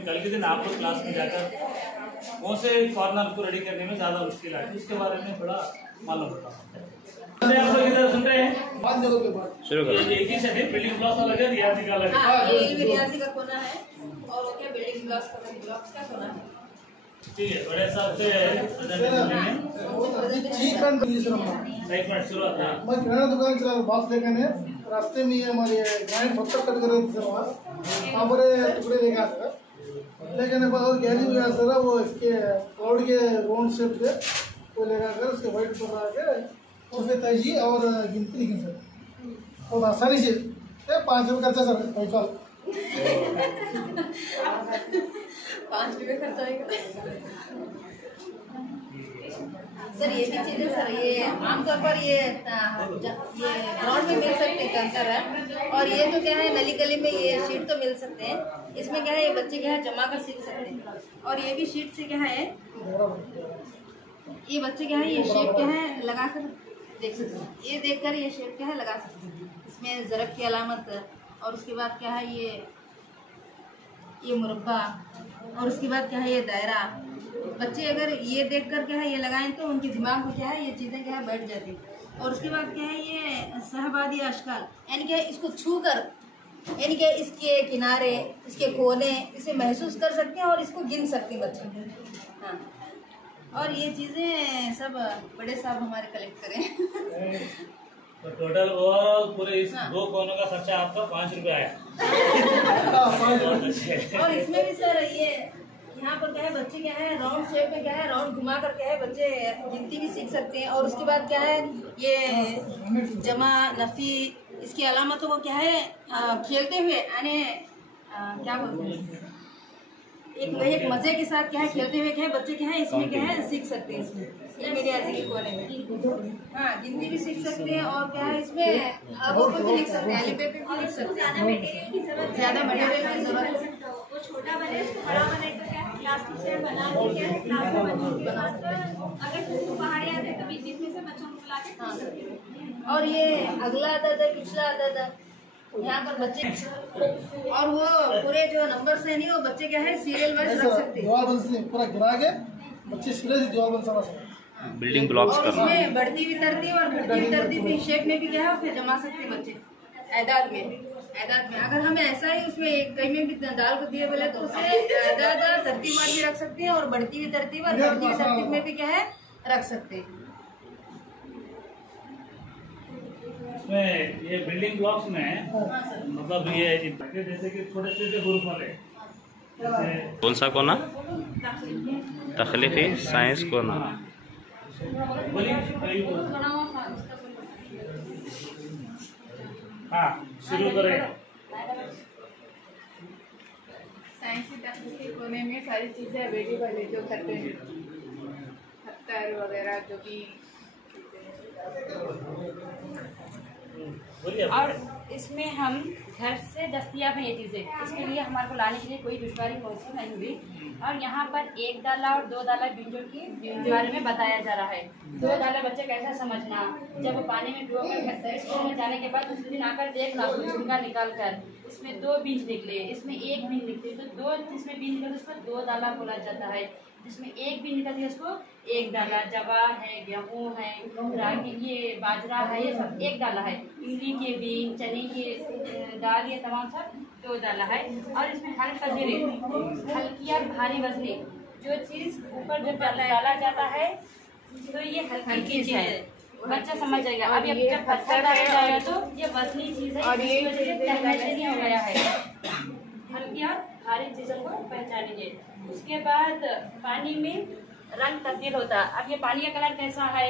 कल के दिन आपको क्लास में जाकर कौन से कॉर्नर को रेडी करने में ज्यादा मुश्किल आती है इसके बारे में थोड़ा मालूम होता है। आप लोग इधर सुन रहे हैं? शुरू करो। एक ही सेट है, बिल्डिंग ब्लॉक्स अलग है, रियाजी का अलग है। ये रियाजी का कोना है और वो क्या बिल्डिंग ब्लॉक्स का कोना है। ठीक है, बड़े हिसाब से एक मिनट शुरुआत है। मैं किराना दुकान चला बॉक्स लेकर रास्ते में हमारे ग्राइंड पत्थर कट कर सर वहाँ पर टुकड़े देखा सर, लेकिन और गैली भी सर वो इसके क्लाउड के राउंड शेप के वो लगा कर उसके वाइट पर लगा के उसमें तयजी और गिनती लिखी सर और आसानी से 5 रुपये खर्चा सर पैसा 5 रुपये खर्चा आएगा सर। ये भी चीज़ है सर, ये आमतौर पर ये ग्राउंड में मिल सकते हैं कंकर है, और ये तो क्या है नली गली में ये शीट तो मिल सकते हैं। इसमें क्या है ये बच्चे क्या है जमा कर सीख सकते हैं, और ये भी शीट से क्या है ये बच्चे क्या है ये शेप क्या है लगा कर देख सकते हैं। ये देखकर ये शेप क्या है लगा सकते हैं। इसमें ज़रब की अलामत और उसके बाद क्या है ये मुरब्बा और उसके बाद क्या है ये दायरा। बच्चे अगर ये देखकर क्या है ये लगाएं तो उनके दिमाग में क्या है ये चीज़ें क्या है बैठ जाती। और उसके बाद क्या है ये सहबादी अशकाल यानी कि इसको छू कर यानी कि इसके किनारे इसके कोने इसे महसूस कर सकते हैं और इसको गिन सकते हैं बच्चे। हाँ, और ये चीज़ें सब बड़े साहब हमारे कलेक्ट करें। तो टोटल ओवरऑल पूरे इस 2 कोनों का खर्चा आपका 5 रुपये आया। और इसमें भी सर ये यहाँ पर क्या है बच्चे क्या है राउंड शेप में क्या है राउंड घुमा कर क्या है बच्चे गिनती भी सीख सकते हैं। और उसके बाद क्या है ये जमा नफी इसकी अलामतों को क्या है खेलते हुए यानी क्या बोलते हैं एक मजे के साथ क्या है खेलते हुए क्या है बच्चे क्या है इसमें क्या है सीख सकते हैं। इसमें ये मेरे आज के कोने में हाँ गिनती भी सीख सकते हैं और क्या है इसमें ऊपर भी लिख सकते हैं एलिफबेट भी लिख सकते हैं। ज़्यादा मटेरियल की जरूरत है वो छोटा बने उसको बड़ा बने तो क्या प्लास्टिक से बना के क्लास में बना अगर किसी को पहाड़ी आते हैं तो बीच में से बच्चों को बुला के और ये अगला आता था पिछला आता था यहाँ पर बच्चे और वो पूरे जो नंबर्स हैं नहीं वो बच्चे क्या है सीरियल वाइज रख सकते हैं। दीवार बन पूरा गिरा के बच्चे सीधे दीवार बन सकते बिल्डिंग ब्लॉक्स करना इसमें बढ़ती हुई तरतीब और घटती हुई तरतीब शेप में भी क्या है उसमें जमा सकते हैं बच्चे एदाद में। अगर हम ऐसा ही उसमें कहीं में भी दाल को दिए बोले तो उसे तरतीब भी रख सकते हैं और बढ़ती हुई तरतीब और घटती हुई तरतीब में भी क्या है रख सकते हैं। इसमें ये बिल्डिंग ब्लॉक्स में मतलब ये जैसे कि छोटे छोटे ग्रुप वाले कौन सा कोना तख्लीकी साइंस कोना हाँ शुरू करें। साइंसी तकनीकी कोने में सारी चीज़ें अवेलेबल है जो करते हैं पत्थर वगैरह जो भी और इसमें हम घर से दस्तियाब हैं ये चीज़ें इसके लिए हमारे को लाने के लिए कोई दुश्वारी महसूस नहीं हुई। और यहाँ पर 1 डाला और 2 डाला बिंजों के बारे में बताया जा रहा है। 2 डाला बच्चे कैसा समझना जब वो पानी में डूब कर स्कूल में जाने के बाद दूसरे दिन आकर देखना झुमका निकाल कर इसमें 2 बीज निकले इसमें 1 बीज निकले तो 2 जिसमें बीज निकले उसको 2 डाला बोला जाता है। जिसमें 1 बीज निकलती है उसको 1 डाला। जवार है गेहूँ है रागी ये बाजरा है ये सब 1 डाला है। इमली के बीज चने के दाल ये तमाम सब 2 डाला है। और इसमें हल्की और भारी वजनी जो चीज़ ऊपर जब डाला जाता है तो ये हल्की चीज़ है बच्चा समझ जाएगा। अभी जब पत्थर डाला जाएगा तो ये वजनी चीज़ है और ये नहीं हो गया है। हल्की और भारी चीज़ों को पहचानेंगे। उसके बाद पानी में रंग तब्दील होता है। अब ये पानी का कलर कैसा है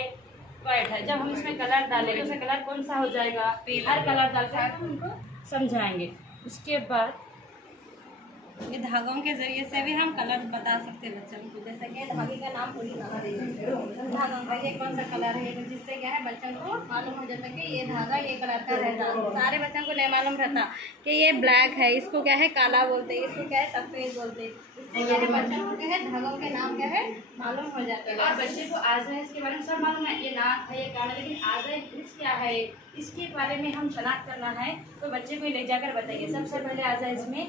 वाइट है। जब हम इसमें कलर डालेंगे उसका कलर कौन सा हो जाएगा हर कलर डालकर हम उनको समझाएंगे। उसके बाद ये धागों के जरिए से भी हम कलर बता सकते हैं बच्चों को। जैसे कि धागे का नाम थोड़ी बता देंगे, धागों का ये कौन सा कलर है, जिससे क्या है बच्चों को मालूम हो जाता है कि ये धागा ये कलर का रहता। सारे बच्चों को नहीं मालूम रहता कि ये ब्लैक है, इसको क्या है काला बोलते हैं, इसको क्या है सफ़ेद बोलते हैं। इससे क्या है बच्चों को क्या है धागों के नाम क्या है मालूम हो जाता है। और बच्चे को आज़ाइज के बारे में सब मालूम है, ये नाक है ये कान है, लेकिन आज़ाइज क्या है इसके बारे में हम शनाख्त करना है तो बच्चे को ले जाकर बताइए। सबसे पहले आज़ाइज में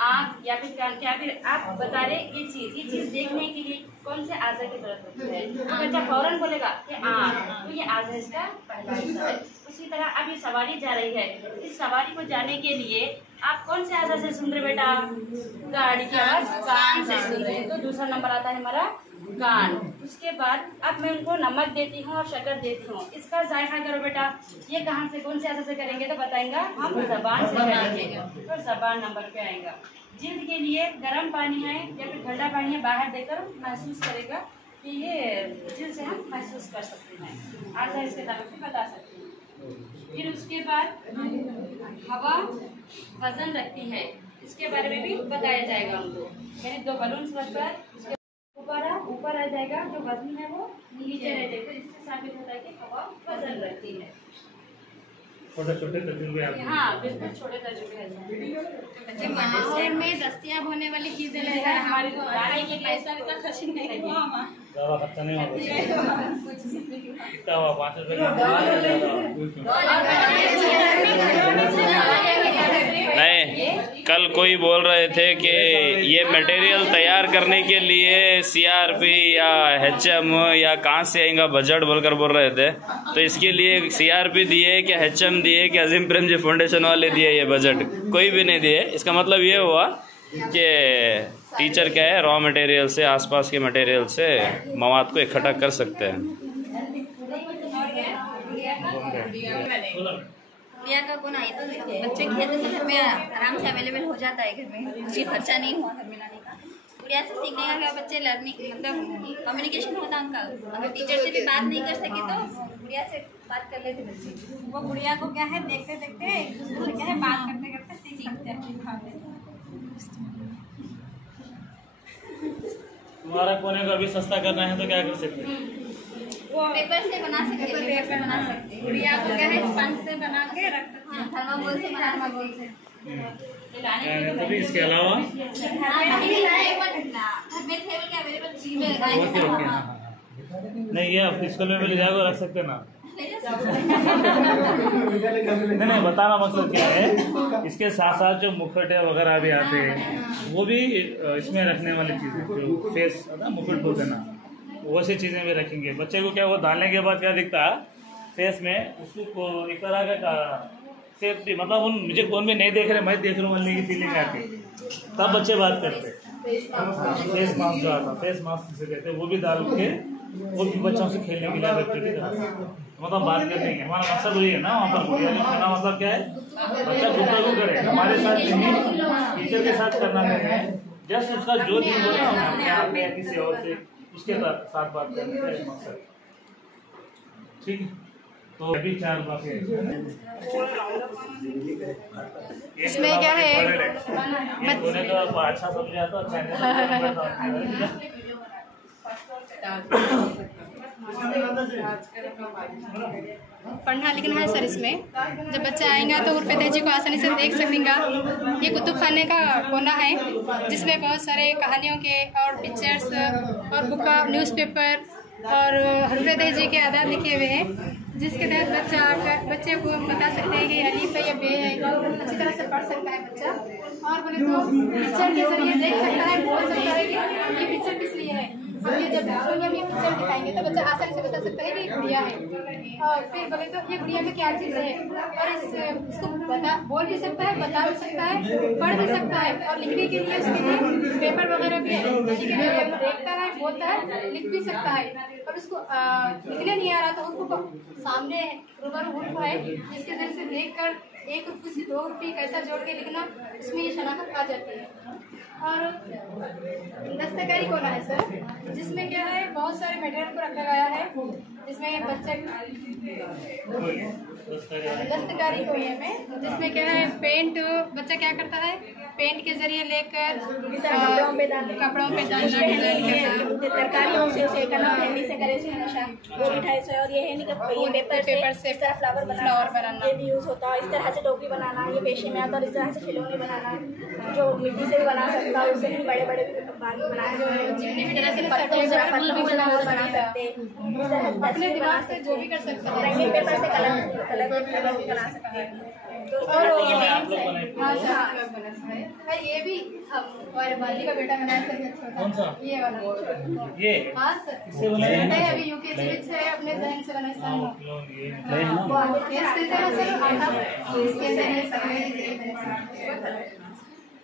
आँख या फिर कान क्या फिर आप बता रहे ये चीज़ देखने के लिए कौन से आज़ा की जरूरत होती है, तो बच्चा फौरन बोलेगा कि आँख, तो ये आज़ाइज का पहला हिस्सा है। उसी तरह अब ये सवारी जा रही है, इस सवारी को जाने के लिए आप कौन से आज़ा से सुन रहे बेटा, गाड़ी की आवाज़ कान से सुन रहे हैं, तो दूसरा नंबर आता है हमारा कान। उसके बाद अब मैं उनको नमक देती हूँ और शक्कर देती हूँ, इसका जायका करो बेटा। ये कहाँ से कौन से आज़ा से करेंगे तो बताएंगा हम जबान से करेंगे, तो जबान नंबर पे आएगा। जिल्द के लिए गर्म पानी है या फिर ठंडा पानी है बाहर देकर महसूस करेगा कि ये जिल्द से हम महसूस कर सकते हैं, आज़ा इसके तरफ से बता सकते हैं। फिर उसके बाद हवा वजन रखती है, इसके बारे में भी बताया जाएगा हमको। यानी 2 बलून्स रखकर ऊपर आ जाएगा, जो वजन है वो नीचे रह जाएगा, इससे साबित होता है कि हवा वजन रखती है। छोटे छोटे तजुर्बे आप हाँ बिल्कुल छोटे तजुर्बे हैं। माहौल में दस्तियाब होने वाली चीजें ले जैसे हमारे लाने के पैसा खर्च नहीं हुआ ज़्यादा खर्चा नहीं होगा, कितना हुआ 5 रुपये नहीं, कल कोई बोल रहे थे कि ये मटेरियल तैयार करने के लिए CRP या HM या कहाँ से आएगा बजट बोलकर बोल रहे थे, तो इसके लिए CRP दिए कि HM दिए कि अजीम प्रेमजी फाउंडेशन वाले दिए ये बजट, कोई भी नहीं दिए। इसका मतलब ये हुआ कि टीचर क्या है रॉ मटेरियल से आसपास के मटेरियल से मवाद को इकट्ठा कर सकते हैं। गुड़िया का कोना ये तो बच्चे खेलते से घर में आराम से अवेलेबल हो जाता है, घर में कुछ खर्चा नहीं हुआ घर में लाने का। गुड़िया से सीखने का क्या बच्चे लर्निंग मतलब कम्युनिकेशन होता है उनका, अगर टीचर से भी बात नहीं कर सके तो गुड़िया से बात कर लेते बच्चे। वो गुड़िया को क्या है देखते देखते एक दूसरे से क्या है बात करते करते सीख सकते हैं। तुम्हारा कोने को अभी सस्ता करना है तो क्या कर सकते हैं, वो पेपर से बना सकते हैं, पेपर से बना सकते हैं। गुड़िया को क्या है स्पंज से बना के रख सकते हैं, थर्माकोल से बना सकते हैं। तभी इसके अलावा नहीं ये आप स्कूल में भी ले जाकर रख सकते ना। नहीं बताना मकसद क्या है, इसके साथ साथ जो मुखटे वगैरह भी आते हैं वो भी इसमें रखने वाली चीजें, जो फेस मुकुट बोलते ना, वैसी चीजें भी रखेंगे। बच्चे को क्या वो डालने के बाद क्या दिखता है फेस में, उसको एक तरह का सेफ्टी, मतलब उन मुझे कौन भी नहीं देख रहे मैं देख रहा हूँ वाली की फीलिंग आती, तब बच्चे बात करते। फेस मास्क जो आता फेस मास्क से कहते वो भी डाल के वो भी बच्चों से खेलने के लिए बच्चे की तरह मतलब बात करने के हमारा मकसद वही है ना। वहाँ पर कहना मतलब क्या है, बच्चा दूसरा को करे, हमारे साथ नहीं टीचर के साथ करना नहीं है, जस्ट उसका जो दिन हो ना अपने आप में किसी और से उसके साथ बात करने का मकसद। ठीक है, तो अभी 4 बातें इसमें क्या है ये बोले तो अच्छा समझ आता अच्छा पढ़ना लिखना है सर। इसमें जब बच्चा आएगा तो उर्फे जी को आसानी से देख सकेगा। ये कुतुब खाने का कोना है जिसमें बहुत सारे कहानियों के और पिक्चर्स और बुक का न्यूज़पेपर और हरफे जी के आदात लिखे हुए हैं, जिसके तहत बच्चा आकर बच्चे को बता सकते हैं कि अलीफ है या बे है, अच्छी तरह से पढ़ सकता है बच्चा। और बोले तो पिक्चर के जरिए देख सकता है, बोल सकता है कि ये पिक्चर किस लिए है। हम ये जब बच्चों में ये पिक्चर दिखाएंगे तो बच्चा आसानी से बता सकता है कि ये गुड़िया है। और फिर बोले तो ये गुड़िया में क्या चीज़ है, और इसको बोल भी सकता है, बता भी सकता है, पढ़ भी सकता है। और लिखने के लिए उसके लिए पेपर वगैरह भी है, लिखने के लिए देखता है, बोलता है, लिख भी सकता है। और उसको लिखने नहीं आ रहा तो उसको सामने रूबरू उर्फ है जिसके जरिए से देख कर 1 रुपये से 2 रुपये कैसा जोड़ के लिखना, उसमें ये शनाख्त आ जाती है। और दस्तकारी कोना है सर, जिसमें क्या है बहुत सारे मटेरियल को रखा गया है, जिसमें बच्चे दस्तकारी कोई में जिसमें क्या है पेंट, बच्चा क्या करता है पेंट के जरिए लेकर कपड़ों पे तरकारियों से उसे करना मेहंदी से करे से हमेशा वो मिठाई से, और ये है ये पेपर से इस तरह फ्लावर बनाना ये भी यूज़ होता है। इस तरह से टोपी बनाना ये पेशे में आता है। इस तरह से खिलौने बनाना जो मिट्टी से भी बना सकता है, उससे भी बड़े बड़े बागी बना सकते, अपने दिमाग से जो भी कर सकते हैं, रंगीन पेपर से कलर भी बना सकते हैं। और हाँ सर ये भी हमारे बाजी का बेटा बनाया सर, कौन सा? ये वाला ये हाँ सर, इससे बनाया नहीं अभी यूकेजी में है, अपने जहन से बनाया सर।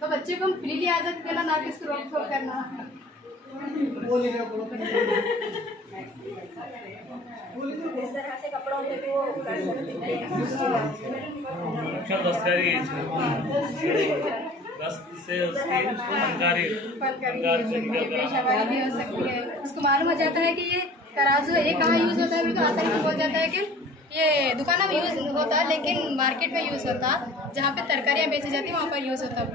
तो बच्चे को हम फ्रीली आदत देना, ना कि इसको रोक टोक करना। इस तरह से कपड़ों पे भी वो कर सकते हैं। दस्तकारी दस्त से उसकी फनकारी पेशेवारी भी हो सकती है। उसको मालूम हो जाता है कि ये तराजू है, ये कहाँ यूज़ होता है, बिल्कुल आसानी से बोल जाता है कि ये दुकानों में यूज़ होता है, लेकिन मार्केट में यूज़ होता है, जहाँ पे तरकारियाँ बेची जाती है वहाँ पर यूज़ होता है।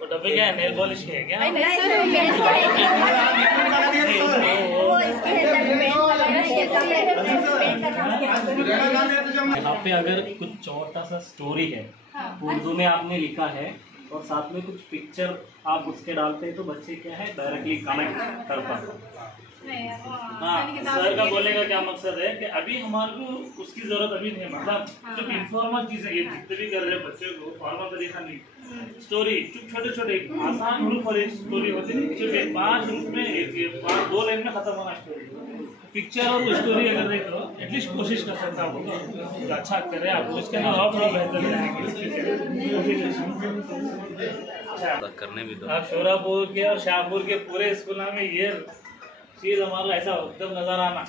वो डब्बे क्या है, नेल पॉलिश के है क्या? यहाँ पे अगर कुछ छोटा सा स्टोरी है उर्दू में आपने लिखा है और साथ में कुछ पिक्चर आप उसके डालते हैं तो बच्चे क्या है डायरेक्टली कनेक्ट कर पाते हैं। हाँ, सर का बोलने का क्या मकसद है कि अभी हमारे को उसकी जरूरत अभी नहीं है, मतलब जो इन्फॉर्मल चीजें ये जितने भी कर रहे हैं बच्चे को फॉर्मल तरीका नहीं, स्टोरी छोटे छोटे आसान ह्रुफ और एक स्टोरी होती है, छोटे 5 ह्रुफ में एक 2 लाइन में खत्म होना स्टोरी। पिक्चर और स्टोरी अगर देख लो एटलीस्ट कोशिश कर सकता हूँ तो अच्छा करे आप, उसके अंदर और थोड़ा बेहतर करने भी दो। आप शोरापुर के और शाहपुर के पूरे स्कूल में ये चीज हमारा ऐसा एकदम नजर आना।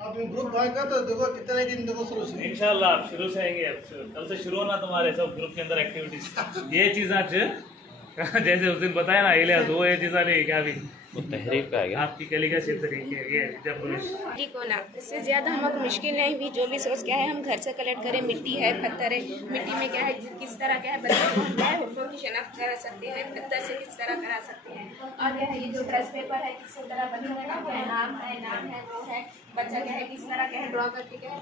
आप ग्रुप भागा तो देखो कितने दिन देखो शुरू से इंशाल्लाह आप शुरू से आएंगे, कल से शुरू होना तुम्हारे सब ग्रुप के अंदर एक्टिविटीज। ये चीज आज जैसे उस दिन बताया ना इलियास, वो ये चीज़ा नहीं क्या भी वो तहरीक का है क्या? आपकी कली का क्षेत्र ये जब पुलिस जी को ना इससे ज़्यादा हमको मुश्किल नहीं भी, जो भी सोच क्या है हम घर से कलेक्ट करें, मिट्टी है पत्थर है, मिट्टी में क्या है किस तरह क्या है बच्चे को क्या है हुर्फों की शनाख्त करा सकते हैं, पत्थर से किस तरह करा सकते हैं, और क्या है ये जो ड्रेस पेपर है किस तरह बच्चा का नाम है वो है, बच्चा क्या है किस तरह क्या है ड्रॉ करके क्या है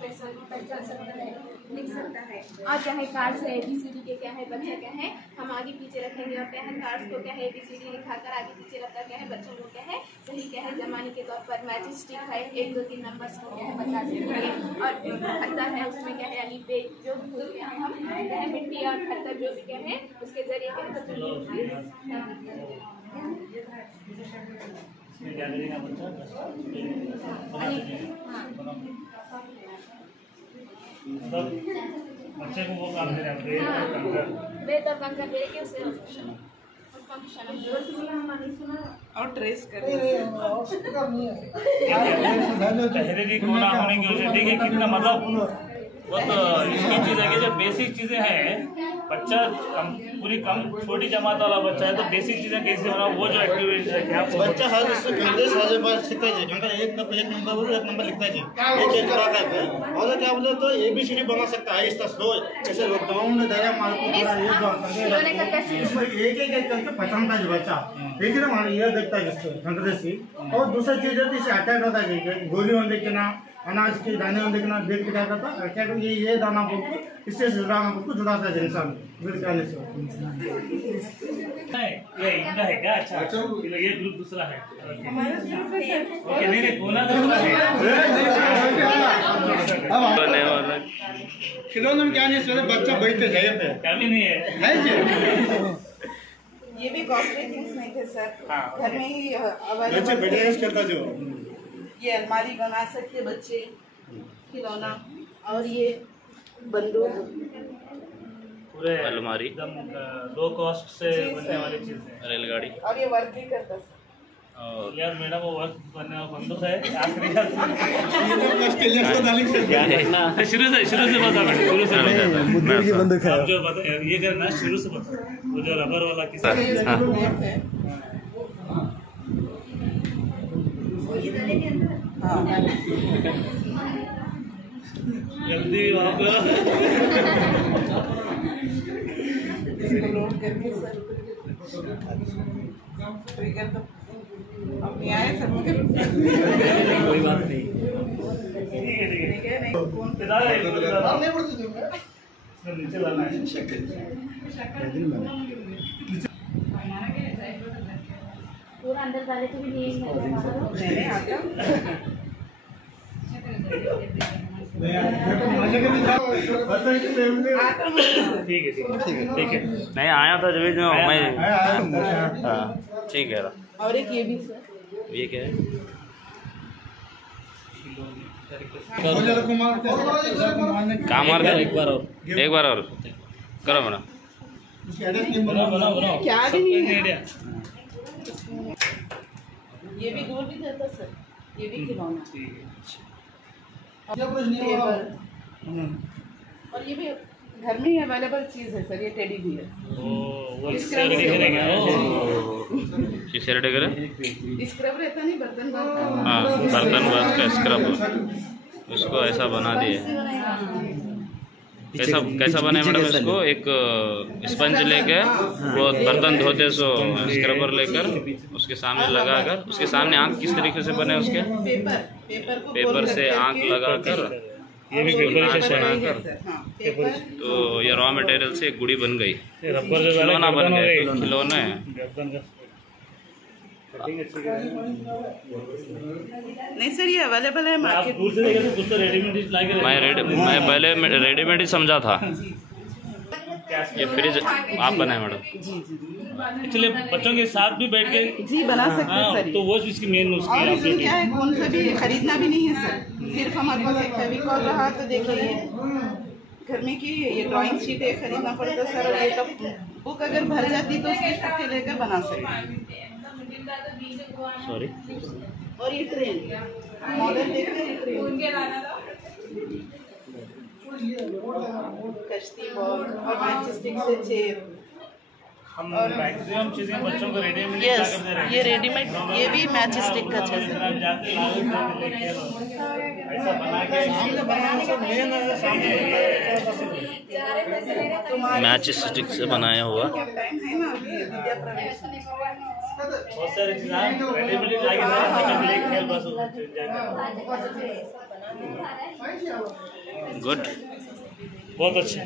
पहचान सकता है, लिख सकता है, और क्या है कार्ड्स है ABCD के क्या है बच्चा क्या है हम आगे पीछे रखेंगे, और क्या है कार्ड्स को क्या है ABCD लिखाकर आगे पीछे रखकर क्या है बच्चों को क्या है सही क्या है जमाने के तौर पर मैजिक स्टिक है 1 2 3 नंबर्स को क्या है बता सकते हैं, और पत्थर है उसमें क्या है अली पे जो भी क्या है हम क्या है मिट्टी और पत्थर जो भी क्या है उसके जरिए क्या है क्या करेगा बच्चा बच्चे को वो काम दे बेहतर काम कर रहे कि उसे और ट्रेस कर तहरीरी कोना होने की वजह देखिए कितना मतलब वो तो इसकी चीज़ है कि जो बेसिक चीज़ें हैं बच्चा पूरी कम छोटी जमात वाला बच्चा है तो बेसिक चीज़ें कैसे होना वो जो एक्टिविटीज है क्या बच्चा सीखता है एक नंबर लिखता है और क्या बोले तो ABCD बना सकता है इसका स्लो जैसे लॉकडाउन में दया एक करके पहचानता है बच्चा, ठीक है ना ये देखता है और दूसरी चीज है इसे अटैक होता है गोली होने के ना अनाज के दाने होने के ना देख के क्या करता है अटैक ये दाना बोल इससे जुड़ाना बोल जुड़ाता है इंसान कहने से ये इनका है क्या? अच्छा ये ग्रुप दूसरा है ओके नहीं कोना दूसरा है खिलौने में क्या नहीं बच्चा बैठते जाए क्या भी नहीं है ये भी कॉस्टली थिंग्स नहीं थे सर, घर में ही बच्चे बैठे करता जो ये अलमारी बना सकते बच्चे खिलौना, और ये बंदूक पूरे अलमारी एकदम लो कॉस्ट से बनने वाली चीज है रेलगाड़ी और ये वर्क भी करता सर। और यार मैडम वो वक्त बनने बंद है आखिरी शुरू से बता मैडम शुरू से आप जो बता ये करना शुरू से बता वो जो रबर वाला किसी जल्दी वहाँ पर इसको लोड करके सर ट्रिगर तो अपनी आए सर मगर कोई बात नहीं ठीक है नहीं नीचे लाना है पूरा अंदर डाले तो भी नहीं मैंने आता ठीक है नहीं आया था जब जो मैं हाँ ठीक है। और एक ये भी सर ये क्या है? काम मार दे एक बार और करो बना बनाओ क्या भी नहीं है। आइडिया ये भी गोल भी जाता सर ये भी खिलौना और ये भी घर में ही अवेलेबल चीज है सर ये टेडी बियर शीशे रेडी करे स्क्रब रहता नहीं बर्तन हाँ बर्तन बात का स्क्रब उसको ऐसा बना दिए। ऐसा कैसा बने मैडम इसको एक स्पंज लेके वो बर्तन धोते सो स्क्रबर लेकर उसके सामने लगाकर उसके सामने आँख किस तरीके से बने उसके पेपर से आँख लगाकर ये भी पेपर से बनाकर तो ये रॉ मटेरियल से एक गुड़ी बन गई रबर जो खिलौना बन गया खिलौने नहीं सर ये अवेलेबल है आप मार्केट दूर से देखे तो कुछ तो रेडीमेड लाके मैं पहले रेडीमेड ही समझा था। ये फ्रिज आप बनाए मैडम? एक्चुअली बच्चों के साथ भी बैठ के जी बना सकते हैं सर तो वो इसकी मेन उसकी और इसमें क्या है कौन सा भी खरीदना भी नहीं है सर सिर्फ हमारे पास एक फेविकॉल रहा तो देखिए घर में की ये ड्राइंग शीट है खरीदना पड़ता सर और ये तो बुक अगर भर जाती तो उसकी स्थिति लेकर बना सकते सॉरी और ये ट्रेन मॉडल देखते हैं ट्रेन कश्ती बॉल और मैच स्टिक से चेयर हम मैक्सिमम चीजें बच्चों को रेडीमेड यस ये रेडीमेड ये भी मैच स्टिक का चीज है ऐसा बना के मैच स्टिक से बनाया हुआ टाइम है ना अभी विद्या प्रवेश बहुत सारी चीजें रेडीमेड लाके खेल बस गुड बहुत अच्छा